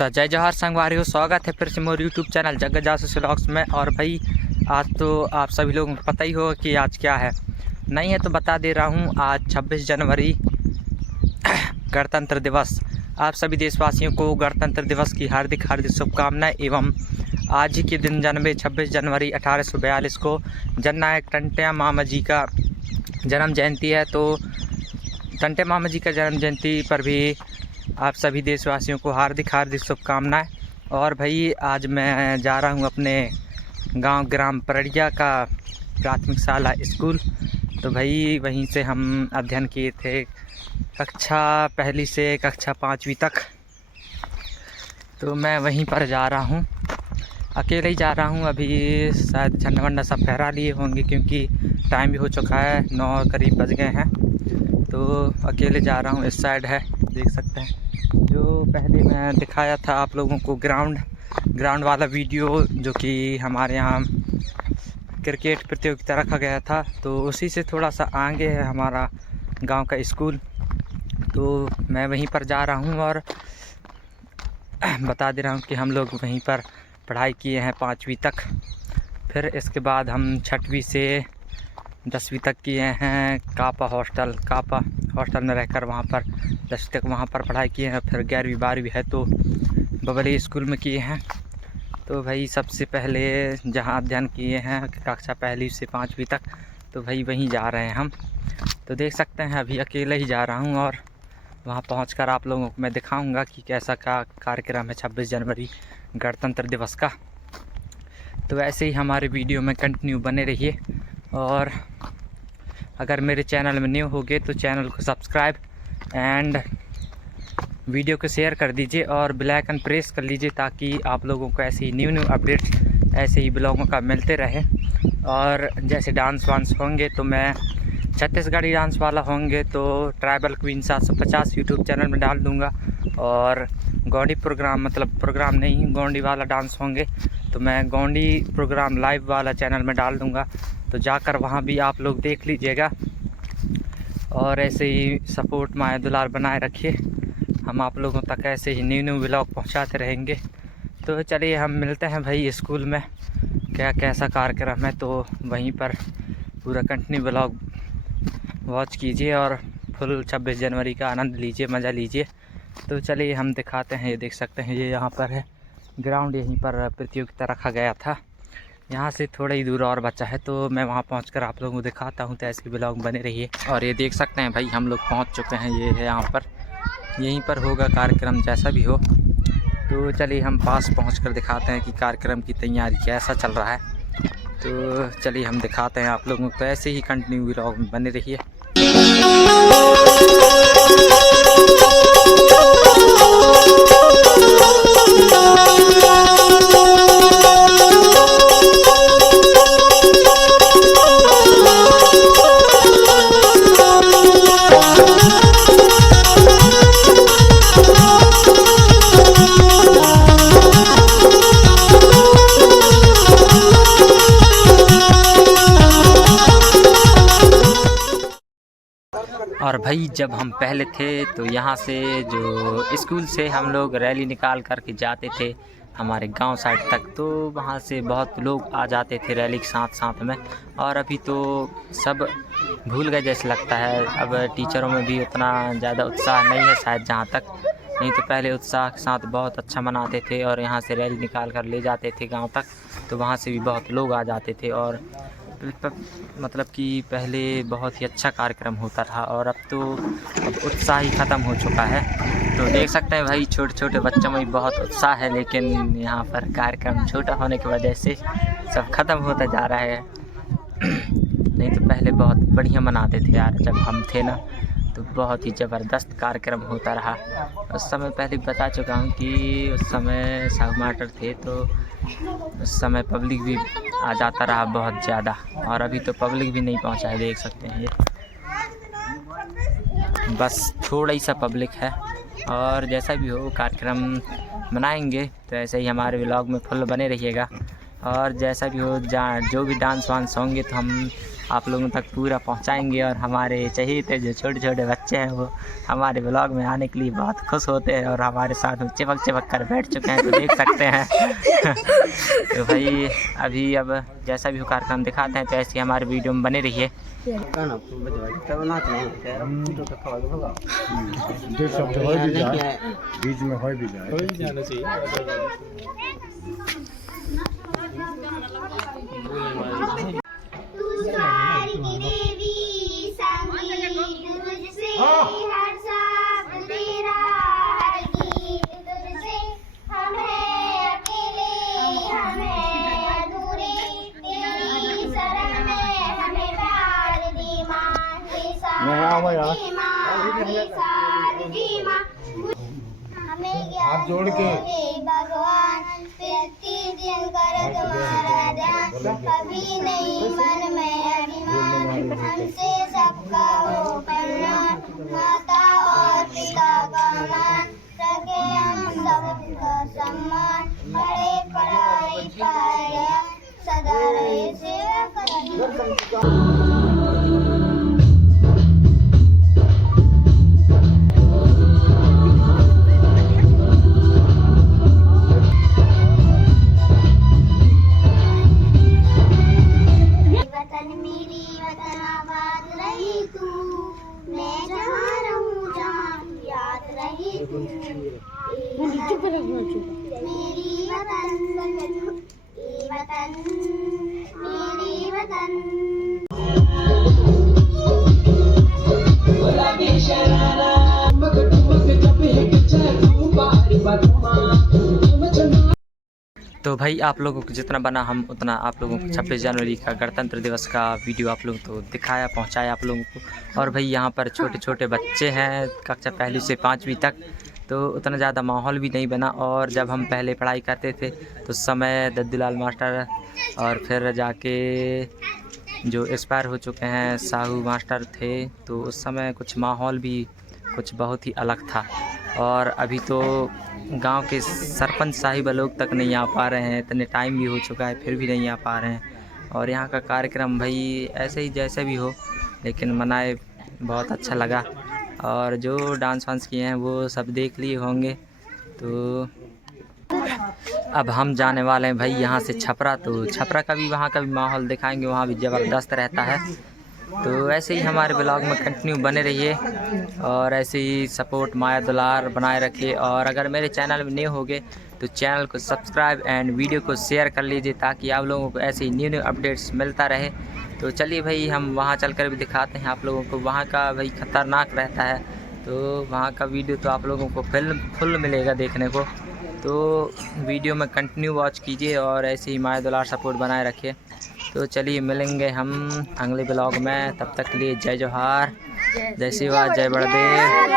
तो जय जवाहर संगवारी हो, स्वागत है फिर से मोर यूट्यूब चैनल जगह जासूस व्लॉग्स में। और भाई आज तो आप सभी लोगों को पता ही होगा कि आज क्या है, नहीं है तो बता दे रहा हूँ। आज 26 जनवरी गणतंत्र दिवस। आप सभी देशवासियों को गणतंत्र दिवस की हार्दिक शुभकामनाएं। एवं आज ही के दिन जन्मे 26 जनवरी 1842 को जननायक टंट्या मामा जी का जन्म जयंती है। तो टंट्या मामा जी का जन्म जयंती पर भी आप सभी देशवासियों को हार्दिक शुभकामनाएं। और भाई आज मैं जा रहा हूं अपने गांव ग्राम परड़िया का प्राथमिक शाला स्कूल। तो भाई वहीं से हम अध्ययन किए थे कक्षा पहली से कक्षा 5वीं तक। तो मैं वहीं पर जा रहा हूं, अकेले ही जा रहा हूं। अभी शायद झंडा वंडा सब फहरा लिए होंगे क्योंकि टाइम भी हो चुका है, 9 करीब बज गए हैं। तो अकेले जा रहा हूं। इस साइड है, देख सकते हैं जो पहले मैं दिखाया था आप लोगों को ग्राउंड वाला वीडियो, जो कि हमारे यहाँ क्रिकेट प्रतियोगिता रखा गया था। तो उसी से थोड़ा सा आगे है हमारा गांव का स्कूल। तो मैं वहीं पर जा रहा हूं और बता दे रहा हूं कि हम लोग वहीं पर पढ़ाई किए हैं 5वीं तक। फिर इसके बाद हम 6वीं से 10वीं तक किए हैं कापा हॉस्टल में रहकर, वहाँ पर 10वीं तक वहाँ पर पढ़ाई किए हैं। फिर 11वीं 12वीं है तो बबली स्कूल में किए हैं। तो भाई सबसे पहले जहाँ अध्ययन किए हैं कक्षा पहली से 5वीं तक, तो भाई वहीं जा रहे हैं हम। तो देख सकते हैं अभी अकेले ही जा रहा हूँ और वहाँ पहुँचकर आप लोगों को मैं दिखाऊँगा कि कैसा का कार्यक्रम है 26 जनवरी गणतंत्र दिवस का। तो ऐसे ही हमारे वीडियो में कंटिन्यू बने रहिए। और अगर मेरे चैनल में न्यू होगे तो चैनल को सब्सक्राइब एंड वीडियो को शेयर कर दीजिए और बेल आइकन प्रेस कर लीजिए ताकि आप लोगों को ऐसे ही न्यू अपडेट्स ऐसे ही ब्लॉगों का मिलते रहे। और जैसे डांस वांस होंगे तो मैं छत्तीसगढ़ी डांस वाला होंगे तो ट्राइबल क्वीन 750 यूट्यूब चैनल में डाल दूँगा। और गौंडी प्रोग्राम प्रोग्राम नहीं, गौंडी वाला डांस होंगे तो मैं गौंडी प्रोग्राम लाइव वाला चैनल में डाल दूँगा। तो जाकर वहाँ भी आप लोग देख लीजिएगा और ऐसे ही सपोर्ट माया दुलार बनाए रखिए। हम आप लोगों तक ऐसे ही न्यू व्लॉग पहुँचाते रहेंगे। तो चलिए हम मिलते हैं भाई स्कूल में, कैसा कार्यक्रम है। तो वहीं पर पूरा कंटिन्यू व्लॉग वॉच कीजिए और फुल 26 जनवरी का आनंद लीजिए, मज़ा लीजिए। तो चलिए हम दिखाते हैं। ये देख सकते हैं, ये यहाँ पर है ग्राउंड, यहीं पर प्रतियोगिता रखा गया था। यहाँ से थोड़ा ही दूर और बचा है तो मैं वहाँ पहुँचकर आप लोगों को दिखाता हूँ। तो ऐसे ब्लॉग बने रहिए। और ये देख सकते हैं भाई हम लोग पहुँच चुके हैं। ये है यहाँ पर, यहीं पर होगा कार्यक्रम जैसा भी हो। तो चलिए हम पास पहुँचकर दिखाते हैं कि कार्यक्रम की तैयारी कैसा चल रहा है। तो चलिए हम दिखाते हैं आप लोगों को। तो ऐसे ही कंटिन्यू ब्लॉग में बने रहिए। और भाई जब हम पहले थे तो यहाँ से जो स्कूल से हम लोग रैली निकाल कर के जाते थे हमारे गांव साइड तक, तो वहाँ से बहुत लोग आ जाते थे रैली के साथ में। और अभी तो सब भूल गए जैसे लगता है। अब टीचरों में भी उतना ज़्यादा उत्साह नहीं है शायद, जहाँ तक नहीं तो पहले उत्साह के साथ बहुत अच्छा मनाते थे और यहाँ से रैली निकाल कर ले जाते थे गाँव तक। तो वहाँ से भी बहुत लोग आ जाते थे और कि पहले बहुत ही अच्छा कार्यक्रम होता था। और अब उत्साह ही ख़त्म हो चुका है। तो देख सकते हैं भाई छोटे छोटे बच्चों में भी बहुत उत्साह है, लेकिन यहाँ पर कार्यक्रम छोटा होने की वजह से सब ख़त्म होता जा रहा है। नहीं तो पहले बहुत बढ़िया मनाते थे यार, जब हम थे ना तो बहुत ही ज़बरदस्त कार्यक्रम होता रहा। उस समय पहले बता चुका हूँ कि उस समय साहू मास्टर थे तो उस समय पब्लिक भी आ जाता रहा बहुत ज़्यादा। और अभी तो पब्लिक भी नहीं पहुँचा है, देख सकते हैं ये बस थोड़ा ही सा पब्लिक है। और जैसा भी हो कार्यक्रम मनाएंगे तो ऐसे ही हमारे व्लॉग में फुल बने रहिएगा। और जैसा भी हो जो भी डांस वांस होंगे तो हम आप लोगों तक पूरा पहुंचाएंगे। और हमारे चहेते जो छोटे छोटे बच्चे हैं वो हमारे ब्लॉग में आने के लिए बहुत खुश होते हैं और हमारे साथ में चिपक चिपक कर बैठ चुके हैं, तो देख सकते हैं। तो भाई अभी अब जैसा भी हो कार्यक्रम दिखाते हैं, तो ऐसी हमारे वीडियो में बने रहिए। बीच में हो भी जाना चाहिए। हाथ जोड़ के भगवान प्रतिदिन करे तुम्हारा ध्यान, कभी नहीं मन में अभिमान, हमसे सबका हो कल्याण, माता और पिता का मान, सके हम सबका सम्मान, बड़े पढ़ाई पाए सदा रहे सेवा करें। मेरी वतन मेरी वतन। तो भाई आप लोगों को जितना बना हम उतना आप लोगों को 26 जनवरी का गणतंत्र दिवस का वीडियो आप लोगों को दिखाया, पहुंचाया आप लोगों को। और भाई यहाँ पर छोटे छोटे बच्चे हैं कक्षा पहली से 5वीं तक, तो उतना ज़्यादा माहौल भी नहीं बना। और जब हम पहले पढ़ाई करते थे तो समय दद्दूलाल मास्टर और फिर जाके जो एक्सपायर हो चुके हैं साहू मास्टर थे, तो उस समय कुछ माहौल भी कुछ बहुत ही अलग था। और अभी तो गांव के सरपंच साहिब लोग तक नहीं आ पा रहे हैं, इतने टाइम भी हो चुका है फिर भी नहीं आ पा रहे हैं। और यहाँ का कार्यक्रम भाई ऐसे ही जैसे भी हो लेकिन मनाए, बहुत अच्छा लगा। और जो डांस वांस किए हैं वो सब देख लिए होंगे। तो अब हम जाने वाले हैं भाई यहाँ से छपरा, तो छपरा का भी वहाँ का भी माहौल दिखाएंगे, वहाँ भी ज़बरदस्त रहता है। तो ऐसे ही हमारे ब्लॉग में कंटिन्यू बने रहिए और ऐसे ही सपोर्ट माया दुलार बनाए रखिए। और अगर मेरे चैनल में नए होगे तो चैनल को सब्सक्राइब एंड वीडियो को शेयर कर लीजिए, ताकि आप लोगों को ऐसे ही न्यू अपडेट्स मिलता रहे। तो चलिए भाई हम वहाँ चलकर भी दिखाते हैं आप लोगों को, वहाँ का भाई ख़तरनाक रहता है। तो वहाँ का वीडियो तो आप लोगों को फुल मिलेगा देखने को, तो वीडियो में कंटिन्यू वॉच कीजिए और ऐसे ही माया दुलार सपोर्ट बनाए रखिए। तो चलिए मिलेंगे हम अगले ब्लॉग में, तब तक के लिए जय जोहार, जय शिवा, जय बड़देव।